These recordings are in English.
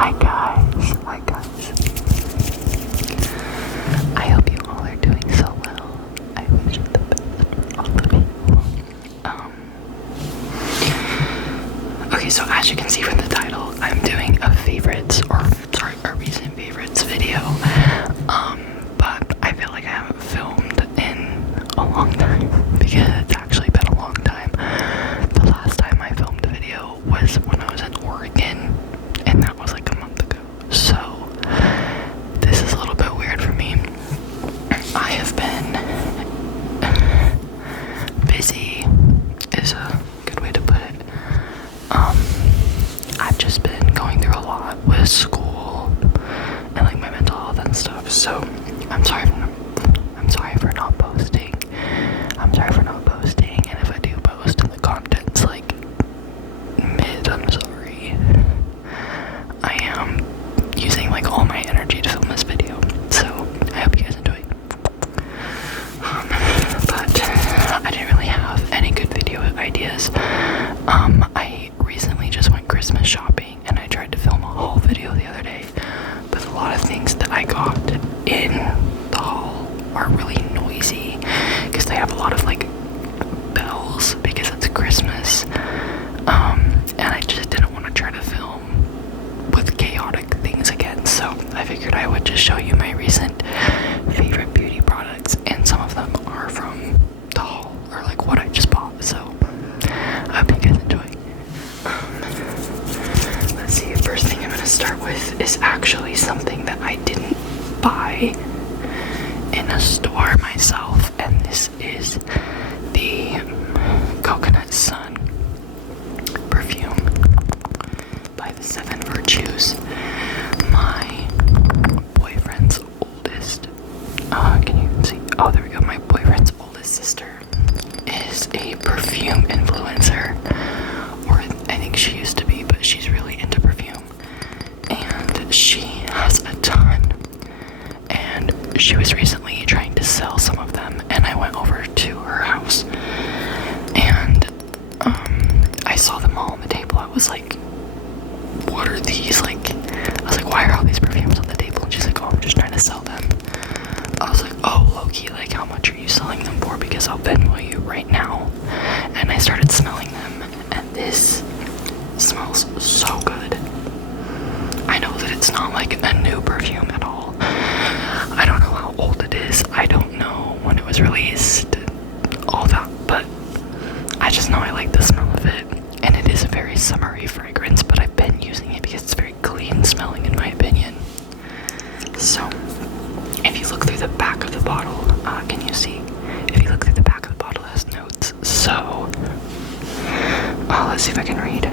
Hi guys, hi guys. I hope you all are doing so well. I wish the best for all of you. Okay, so as you can see from the title, I'm doing a recent favorites video. But I feel like I haven't filmed in a long time because it's actually been a long time. The last time I filmed a video was when I was in Oregon, and that was like a month ago. So this is a little bit weird for me. I have been busy is a good way to put it. I've just been going through a lot with school and like my mental health and stuff. So I'm sorry for not posting. I'm sorry, and if I do post and the content's like mid, I'm sorry. I am using like all my energy to film this video, so I hope you guys enjoy. But I didn't really have any good video ideas. I recently just went Christmas shopping and I tried to film a haul video the other day, but a lot of things that I got in the haul are really noisy because they have a lot of like bells because it's Christmas. And I just didn't want to try to film with chaotic things again, so I figured I would just show you my recent favorite beauty products, and some of them are from the haul or like what I just bought, so I hope you guys enjoy. Let's see, the first thing I'm going to start with is actually something that I didn't buy in a store myself, and this is the Coconut Sun perfume by the Seven Virtues. My boyfriend's oldest, can you see? Oh, there we go. My boyfriend's oldest sister is a perfume influencer, or I think she used to be, but she's really into perfume, and she has a ton, and she was recently trying to sell some of them, and I went over to her house, and I saw them all on the table. I was like, what are these? I was like, why are all these perfumes on the table? And she's like, oh, I'm just trying to sell them. I was like, oh, low-key, like, how much are you selling them for? Because I'll Venmo you right now. And I started smelling them, and this smells so good. I know that it's not like a new perfume at all. I don't know how old it is. I don't know when it was released, all that, but I just know I like the smell of it. And it is a very summery fragrance, but I've been using it because it's very clean smelling in my opinion. So, if you look through the back of the bottle, can you see? If you look through the back of the bottle, it has notes. So, let's see if I can read.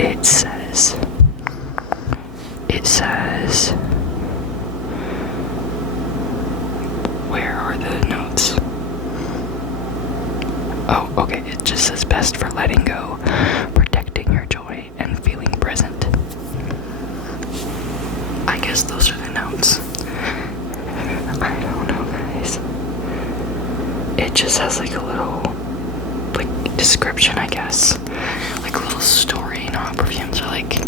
It says, where are the notes? Oh, okay, it just says best for letting go, protecting your joy, and feeling present. I guess those are the notes. I don't know, guys. It just has like a little, like, description, I guess. Like a little story, you know how perfumes are like,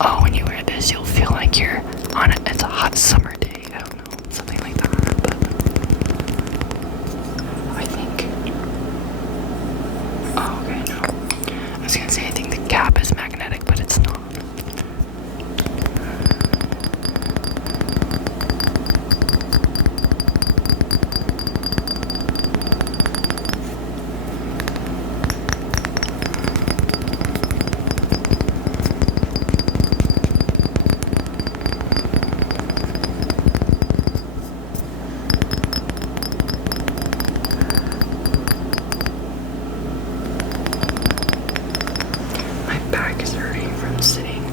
oh, when you wear this, you'll feel like you're on it. It's a hot summer day. I don't know, something like that, but I think, oh, okay, no. I was gonna say, I think the cap is magnetic, but it's not.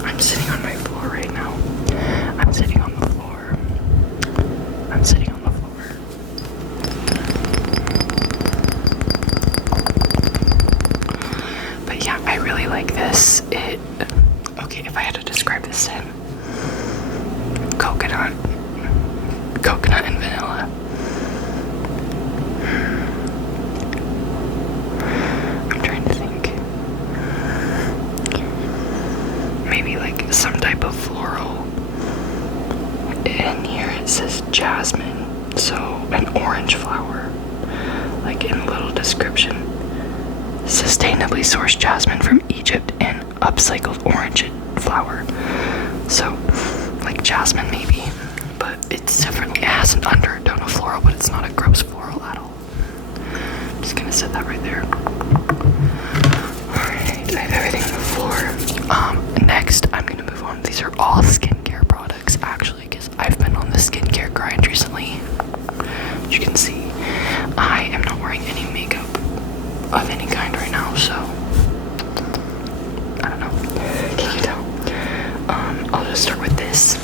I'm sitting on my floor right now. I'm sitting on the floor. But yeah, I really like this. Okay, if I had to describe this scent, coconut and vanilla. I'm trying to think. Maybe like type of floral. In here it says jasmine, so an orange flower, like in a little description. Sustainably sourced jasmine from Egypt and upcycled orange flower. So, like jasmine maybe, but it's different. It has an undertone of floral, but it's not a gross floral at all. I'm just gonna set that right there. Alright, I have everything on the floor. Next, I'm gonna move on. These are all skincare products, actually, because I've been on the skincare grind recently. As you can see, I am not wearing any makeup of any kind right now, so I don't know. Can you tell? I'll just start with this.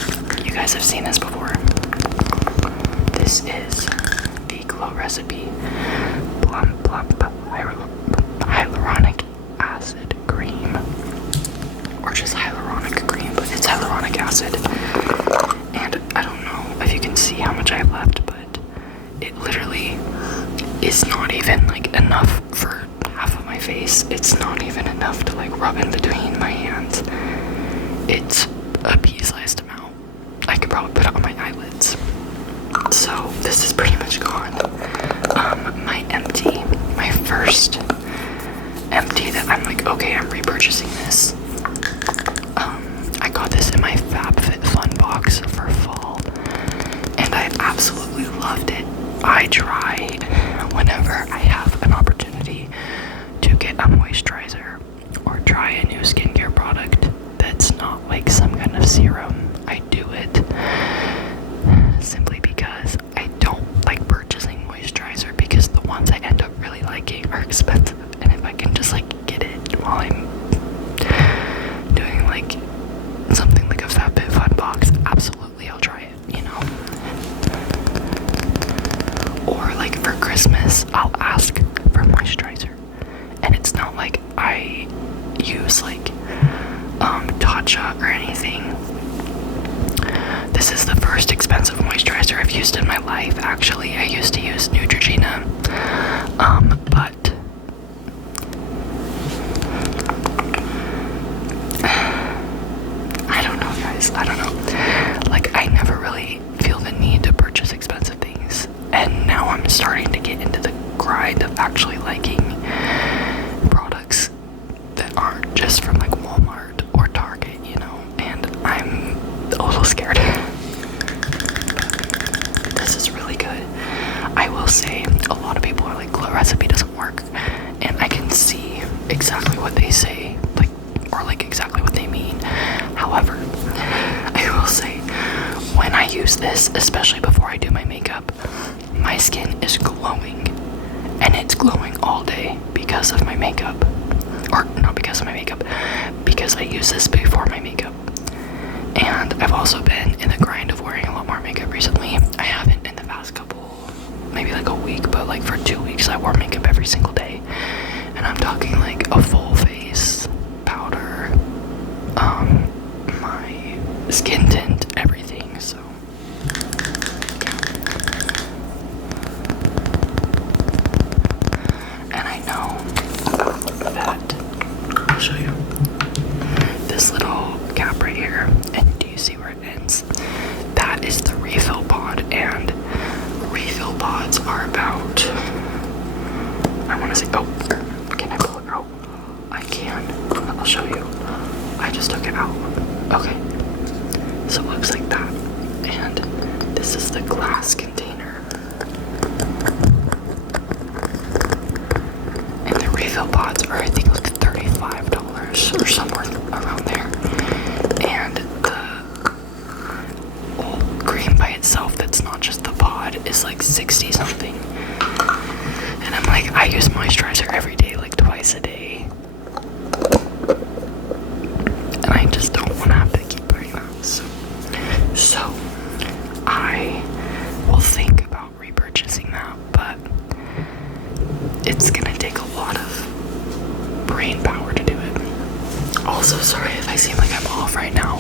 You guys have seen this before. This is the Glow Recipe Plump Hyaluronic Acid Cream, or just hyaluronic cream, but it's hyaluronic acid. And I don't know if you can see how much I have left, but it literally is not even like enough for half of my face. It's not even enough to like rub in between my hands. It's a pea-sized amount. I could probably put it on my eyelids. So this is pretty much gone. My empty, my first empty that I'm like, okay, I'm repurchasing this. I got this in my FabFitFun box for fall, and I absolutely loved it. I try whenever I have an opportunity to get a moisturizer or try a new skincare product that's not like some kind of serum. I do it simply because I don't like purchasing moisturizer, because the ones I end up really liking are expensive, and if I can just like get it while I'm doing like something like a FabFitFun box, absolutely I'll try it, you know. Or like for Christmas, I'll ask for moisturizer, and it's not like I use like Tatcha or anything. This is the first expensive moisturizer I've used in my life. Actually, I used to use Neutrogena, but I don't know, guys. I don't know. Like, I never really feel the need to purchase expensive things, and now I'm starting to get into the grind of actually liking products that aren't just from like Walmart or Target, you know, and I'm a little scared. This is really good. I will say, a lot of people are like, Glow Recipe doesn't work, and I can see exactly what they say, like, or like exactly what they mean. However, I will say, when I use this, especially before I do my makeup, my skin is glowing, and it's glowing all day because of my makeup. Or not because of my makeup, because I use this before my makeup. And I've also been in the grind of wearing a lot more makeup recently. I haven't in the past couple, maybe like a week, but like for 2 weeks I wore makeup every single day. And I'm talking like a full face, powder, my skin tint, everything, so and I know that, I'll show you this little cap right here, and do you see where it ends? That is the refill pod, and refill pods are about, I want to say, oh, can I pull it out? I can. I'll show you. I just took it out. Okay. So it looks like that. And this is the glass container. And the refill pods are, I think, like $35 or somewhere around there. And the old cream by itself, that's not just the pod, is like 60 something. And I'm like, I use moisturizer every day, like twice a day. And I just don't want to have to keep doing that. So I will think about repurchasing that, but it's gonna take a lot of brain power to do it. Also, sorry if I seem like I'm off right now.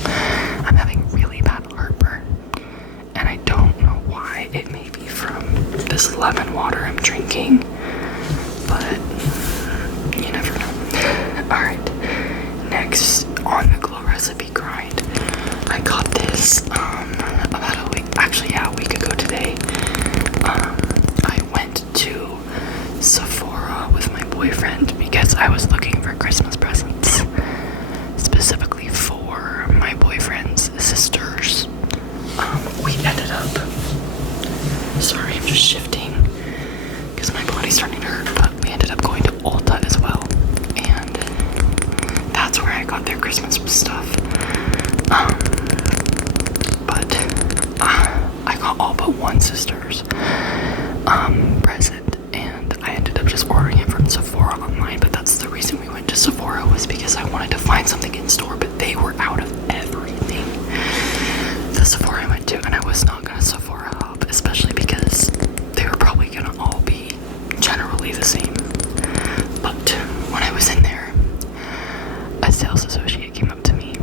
I'm having really bad heartburn, and I don't know why. It may be from this lemon water I'm drinking, but you never know. Alright, next on the Glow Recipe grind, I got this about a week, actually yeah, a week ago today. I went to Sephora with my boyfriend because I was looking for Christmas presents, specifically for my boyfriend's sisters. We ended up, sorry, I'm just shifting because my body's starting to hurt, but we ended up going to Ulta as well, and that's where I got their Christmas stuff. But I got all but one sister's present, and I ended up just ordering it from Sephora online. But that's the reason we went to Sephora, was because I wanted to find something in store, but they were out of everything. The Sephora I went to, and I was not gonna Sephora hop, especially because they were probably gonna all be generally the same. But when I was in there, a sales associate came up to me,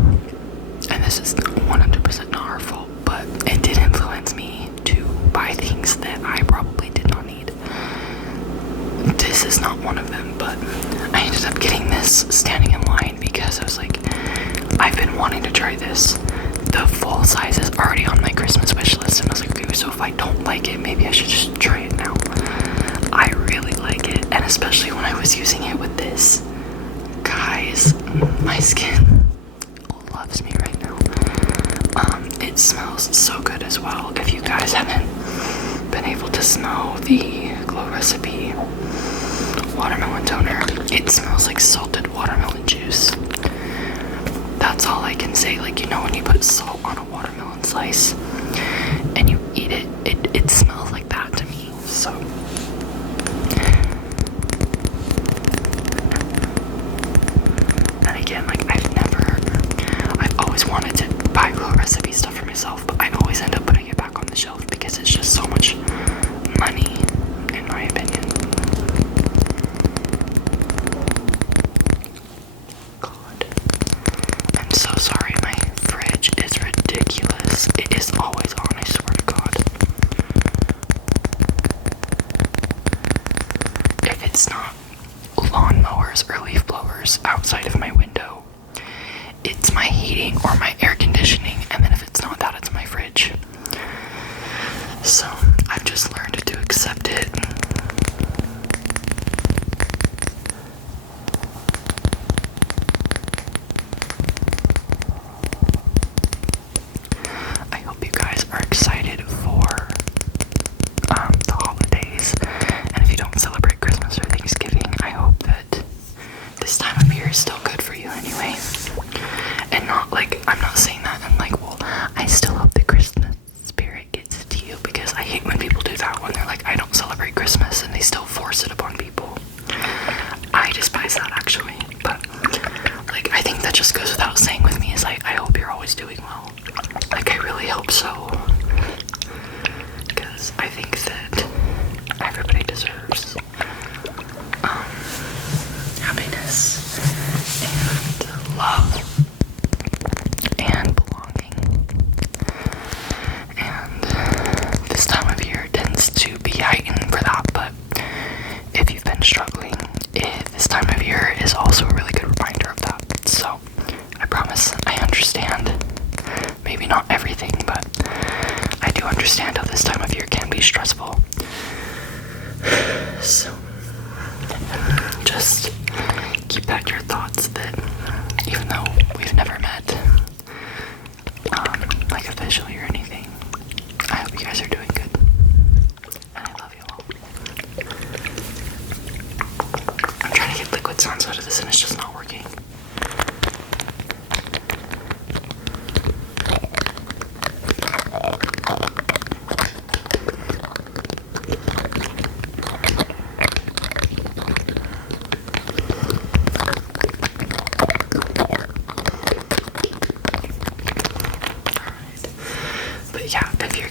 and this is 100% not her fault, but it did influence me to buy things that I probably did not need. This is not one of them, but I ended up getting this standing in line because I was like, I've been wanting to try this. The full size is already on my Christmas wish list, and I was like, okay, so if I don't like it, maybe I should just try it now. I really like it, and especially when I was using it with this. Guys, my skin loves me right now. It smells so good as well. If you guys haven't been able to smell the Glow Recipe watermelon toner, it smells like salted watermelon juice. That's all I can say. Like, you know when you put salt on a watermelon slice and you eat it, it smells like that to me. So and again, like I've always wanted to buy Glow Recipe stuff for myself, but I always end up putting it back on the shelf because it's just so much money, in my opinion. God. I'm so sorry, my fridge is ridiculous. It is always on, I swear to God. If it's not lawnmowers or leaf blowers outside of my window, it's my heating or my air conditioning, and then if it's not that, it's my fridge. So I've just learned to accept it. I hope you guys are excited for the holidays, and if you don't celebrate Christmas or Thanksgiving, I hope that this time of year is still good for you anyway. And not like, I'm not saying that and like, well, I still hope the Christmas spirit gets to you, because I hate when people do that, when they're like, I don't celebrate Christmas, and they still force it upon people. I despise that, actually. But like, I think that just goes without saying with me, is like, I hope you're always doing well. Like, I really hope so, because I think that everybody deserves happiness and love and belonging. And this time of year tends to be heightened for that, but if you've been struggling, this time of year is also a really good reminder of that. So I promise I understand. Maybe not everything, but I do understand how this time of year can be stressful. So just keep back your thoughts that even though we've never met, like officially or anything, I hope you guys are doing good. And I love you all. I'm trying to get liquid sounds out of this and it's just not working.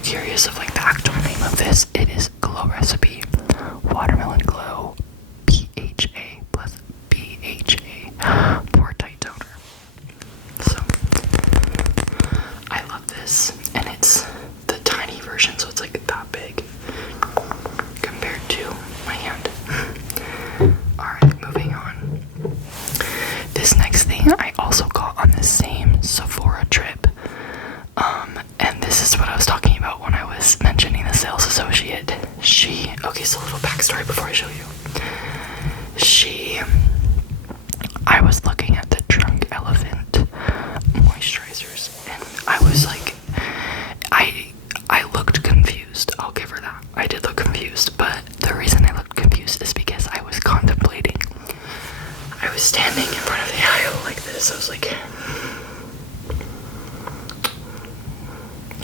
Curious of like the actual name of this, it is Glow Recipe Watermelon Glow PHA plus BHA Pore Tight Toner. So I love this, and it's the tiny version, so it's like that big compared to my hand. Alright, moving on. This next thing I also got on the same Sephora trip. was like, I looked confused. I'll give her that. I did look confused, but the reason I looked confused is because I was contemplating. I was standing in front of the aisle like this. I was like,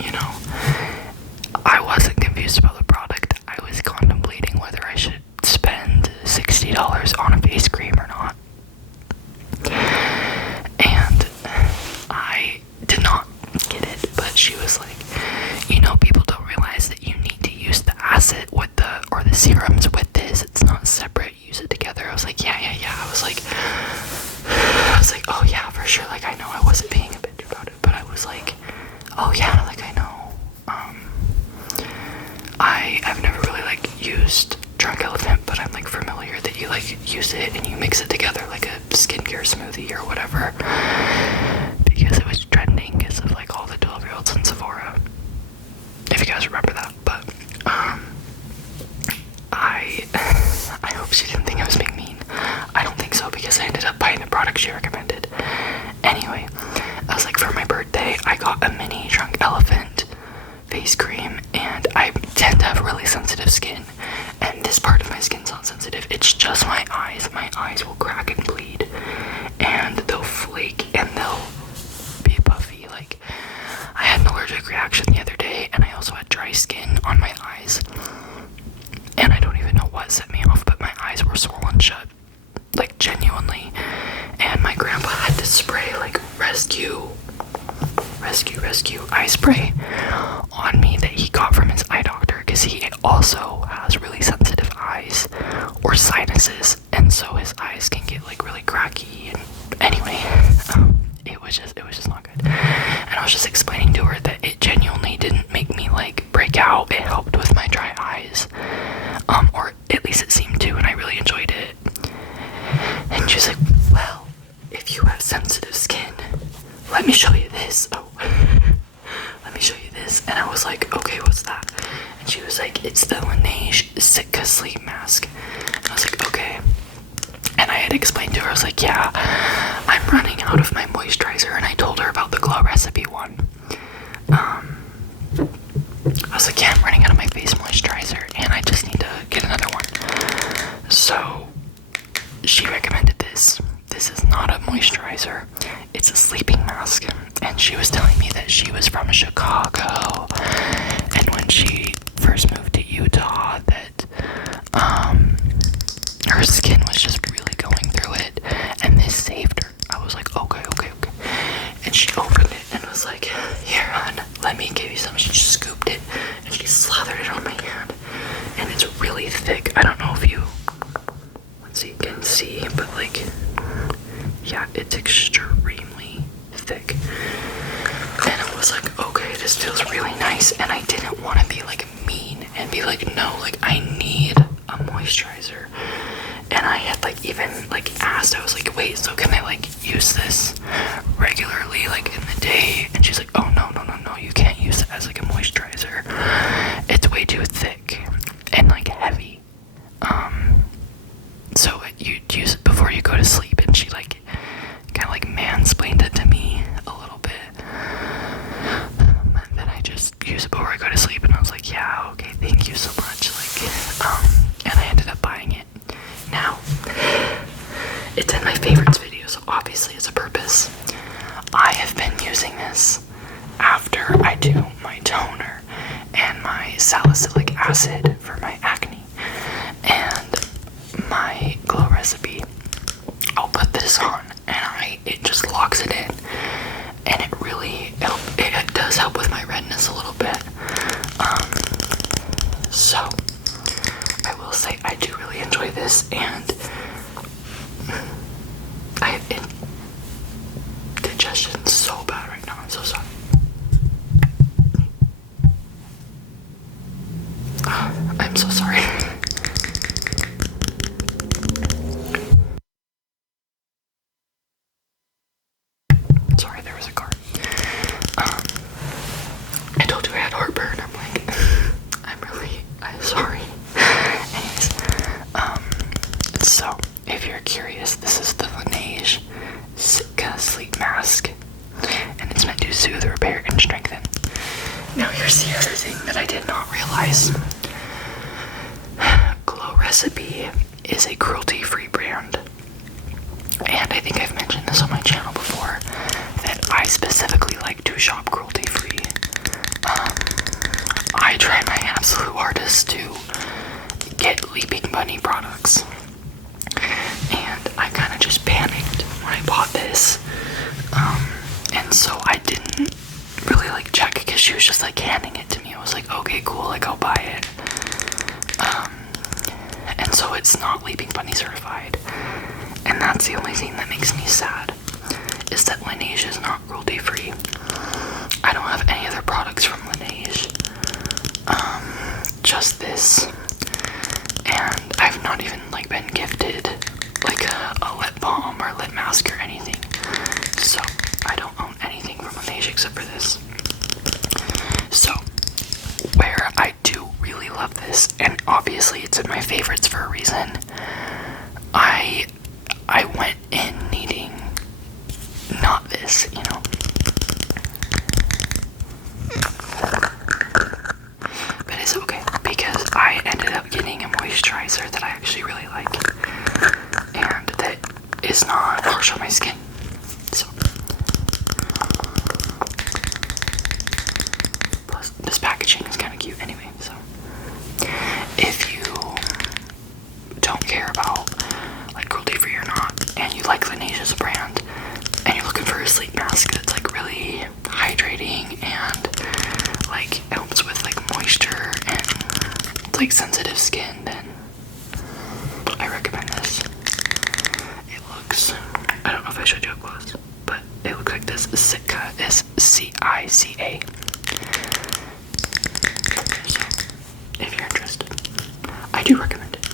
you know, I wasn't confused about the product. I was contemplating whether I should spend $60 on a face cream or not. And I did not get it, but she was like, you know, people don't realize that you need to use the acid with or the serums with this. It's not separate. Use it together. I was like, yeah. I was like, oh yeah, for sure. Like, I know I wasn't being a bitch about it, but I was like, oh yeah, like I know. I've never really like used Drunk Elephant, but I'm like familiar that you like use it and you mix it together like a skincare smoothie or whatever, because it was trending because of like all the 12-year-olds in Sephora, if you guys remember that. But I hope she didn't think I was being mean. I don't think so, because I ended up buying the product she recommended. Anyway, I was like, for my birthday I got a mini Drunk Elephant face cream, and I tend to have really sensitive skin, and this part of my skin's not sensitive. It's just my eyes. My eyes will crack and bleed, and they'll flake, and they'll be puffy. Like, I had an allergic reaction the other day, and I also had dry skin on my eyes, and I don't even know what set me off, but my eyes were swollen shut, like genuinely, and my grandpa had to spray like rescue eye spray on me that he got from his eye doctor, because he also has really sensitive eyes or sinuses, and so his eyes can get like really cracky. And anyway, it was just not good. And I was just explaining to her that it genuinely didn't make me like break out. It helped with my dry eyes, or at least it seemed to, and I really enjoyed it. And she's like, well, if you have sensitive skin, let me show you this. Let me show you this. And I was like, okay, what's that? And she was like, it's the Laneige Sitka Sleep Mask. And I was like, okay. And I had explained to her, I was like, yeah, I'm running out of my moisturizer. And I told her about the Glow Recipe one. I was like, yeah, I'm running out of my face moisturizer, and I just need to get another one. So she recommended this. This is not a moisturizer. It's a sleeping mask. And she was telling me that she was from Chicago, and when she first moved to Utah, that her skin was just really going through it, and this saved her. I was like, okay. And she opened it and was like, here, hon, let me give you some. She just scooped it and she slathered it on my hand, and it's really thick. I don't know if you can see, but like, yeah, it's extremely thick. And I was like, okay, this feels really nice. And I didn't want to be like mean and be like, no, like I need a moisturizer. And I had like even like asked, I was like, wait, so can I like use this regularly like in the day? And she's like, oh no, you can't use it as like a moisturizer. It's way too thick and like heavy. So you use it before you go to sleep. And she like kind of like mansplained it to me a little bit. And then I just use it before I go to sleep, and I was like, yeah, okay, thank you so much. Like, and I ended up buying it. Now, it's in my favorites video, so obviously it's a purpose. I have been using this after I do my toner and my salicylic acid for my acne, and my Glow Recipe. I'll put this on, and it just locks it in, and it really it does help with my redness a little bit. So I will say I do really enjoy this, and digestion's so bad right now. I'm so sorry. I'm so sorry. do shop cruelty free. I try my absolute hardest to get Leaping Bunny products, and I kind of just panicked when I bought this, and so I didn't really like check because she was just like handing it to me. I was like, okay, cool, like I'll buy it. And so it's not Leaping Bunny certified, and that's the only thing that makes me sad, is that Laneige is not cruelty free. I don't have any other products from Laneige, just this, and I've not even like been gifted like a lip balm or lip mask or anything, so I don't own anything from Laneige except for this. So where I do really love this, and obviously it's in my favorites for a reason, I went in needing not this, you know. But it's okay, because I ended up getting a moisturizer that I actually really like, and that is not harsh on my skin. So, plus this packaging is kind of cute anyway, so if you don't care about like cruelty free or not, and you like Laneige as a brand, and you're looking for a sleep mask that's like really hydrating and like helps with like moisture and like sensitive skin, then I recommend this. It looks, I don't know if I showed you up close, but it looks like this. Cica is C-I-C-A. So if you're interested, I do recommend it.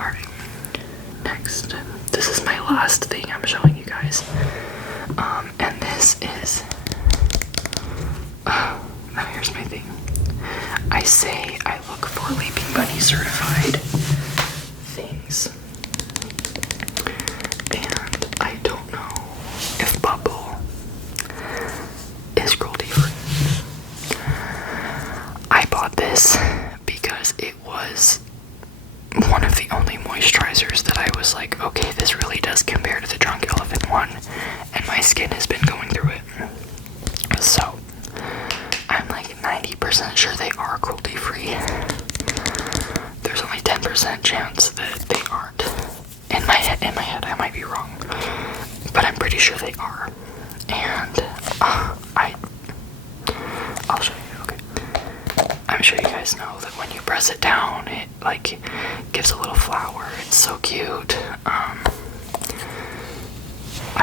Alright, next, this is my last thing I'm showing you guys, and this is, now here's my thing. I say I look for Leaping Bunny certified things, and I don't know if Bubble is cruelty free. I bought this because it was one of the only moisturizers that I was like, okay, this really does compare to the Drunk Elephant one, and my skin has been going through it. So I'm like 90% sure they are cruelty free. There's only 10% chance that they aren't. In my head, I might be wrong, but I'm pretty sure they are. And I'll show you. Okay, I'm sure you guys know that when you press it down, it like gives a little flower. It's so cute. I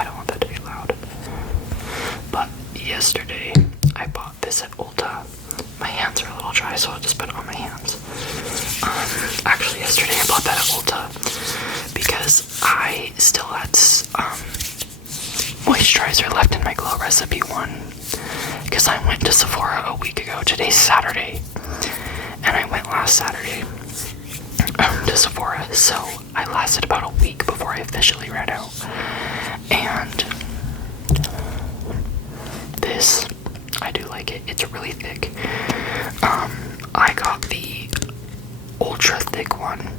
don't want that to be loud. But yesterday, I bought this at Ulta. My hands are a little dry, so I'll just put it on my hands. Actually, yesterday I bought that at Ulta because I still had moisturizer left in my Glow Recipe one. Because I went to Sephora a week ago. Today's Saturday, and I went last Saturday to Sephora, so I lasted about a week before I officially ran out. And this, I do like it. It's really thick. I got the ultra thick one.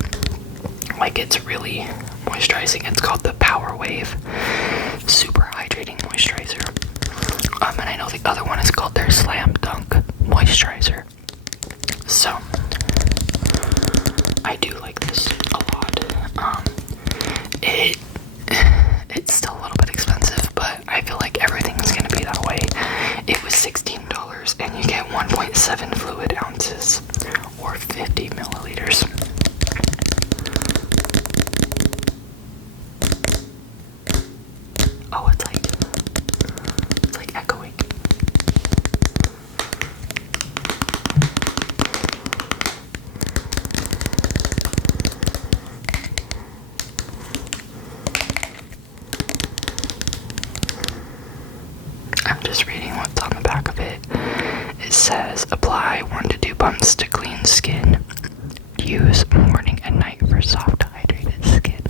Like, it's really moisturizing. It's called the Power Wave Super Hydrating Moisturizer. And I know the other one is called their Slam Dunk Moisturizer. So I do like this a lot. It's still a little bit expensive, but I feel like everything's gonna be that way. It was $16, and you get 1.7 fluid ounces, or 50 milliliters. Oh, it's like echoing. I'm just reading what's on the back of it. It says, apply 1 to 2 pumps to clean skin. Use morning and night for soft, hydrated skin.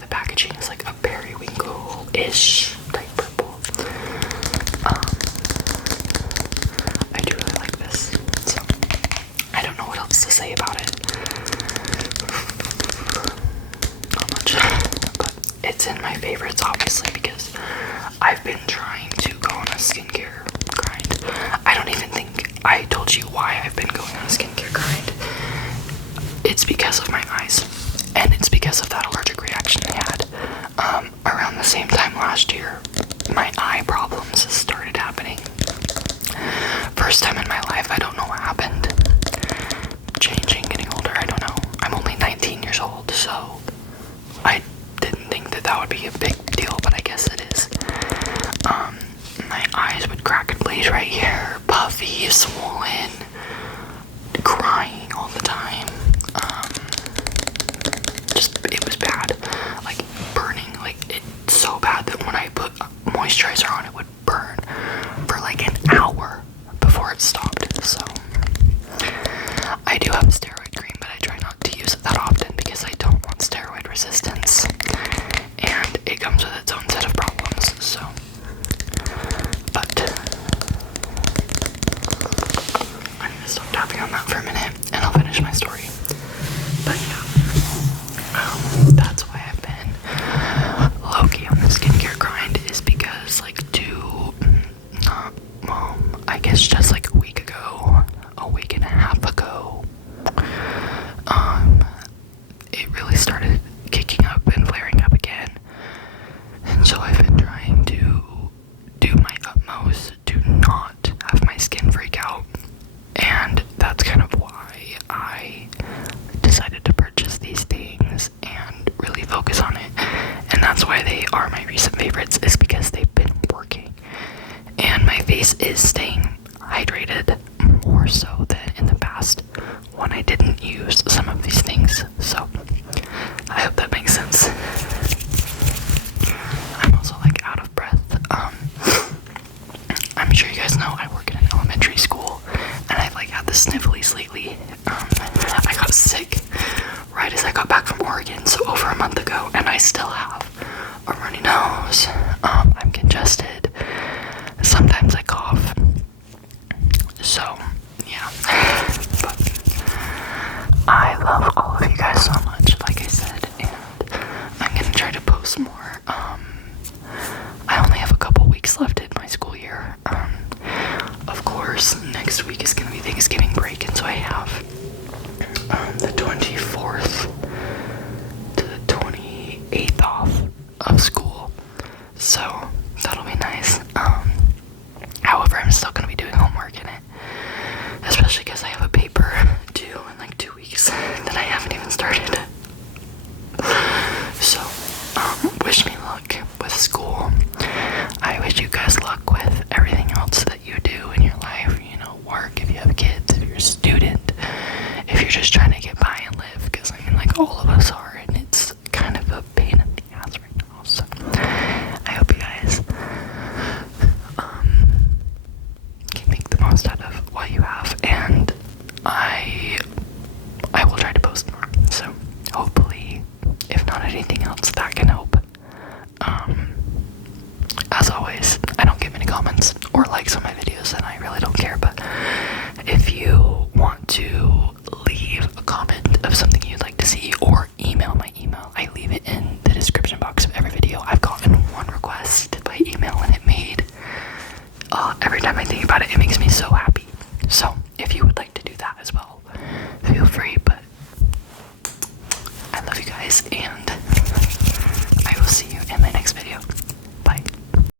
The packaging is like a periwinkle-ish type purple. I do really like this. So, I don't know what else to say about it. Not much. But it's in my favorites, obviously, because I've been trying to go on a skincare grind. I don't even think I told you why I've been going on a skincare grind. It's because of my eyes, and it's because of that allergic reaction I had. Around the same time last year, my eye problems started happening. First time in my life, I don't know what happened. Changing, getting older, I don't know. I'm only 19 years old, so I didn't think that would be a big deal, but I guess it is. My eyes would crack and bleed right here, puffy, swollen, crying all the time. It was bad, like burning, like it's so bad that when I put moisturizer on, it would burn for like an hour before it stopped. So I do have a steroid cream, but I try not to use it that often because I don't want steroid resistance, and it comes with its own set of problems. So, but I'm gonna stop tapping on that for a minute, and I'll finish my story. But yeah, that's why I've been low-key on the skincare grind, is because like I guess just like a week and a half ago, it really started kicking up and flaring up again. And so I've been trying to do my utmost to not have my skin freak out. And that's kind of why I decided to purchase these things and really focus on it. And that's why they are my recent favorites, is because they've been working. And my face is staying hydrated more so than in the past when I didn't use some of these things. So I hope that makes sense. I'm also like out of breath. I'm sure you guys know I work in an elementary school, and I've like had the snifflies lately. I got sick right as I got back from Oregon, so over a month ago, and I still have a runny nose. I'm congested. Sometimes I cough. So, yeah. But I love all of you guys so much, like I said, and I'm gonna try to post more. I only have a couple weeks left in my school year. Of course, next week is gonna be Thanksgiving break, and so I have the 24th to the 28th off of school. So that'll be nice. However, I'm still gonna be doing homework in it, especially because I have a paper due in like 2 weeks that I haven't even started. So, wish me luck with school. I wish you guys luck with everything else that you do in your life. You know, work, if you have kids, if you're a student, if you're just trying to get by and live, because I mean, like, all of us are, and it's kind of a pain in the ass right now. So, I hope you guys can make the most out of what you have, and I will try to post more. So, hopefully, if not anything else, that can help. As always, I don't get many comments or likes on my videos, and I really don't care, but if you want to leave a comment of something you'd like to see, or email my email, I leave it in the description box of every video. I've gotten one request by email, and it made, every time I think about it, it makes me so happy. So, if you would like to do that as well, feel free,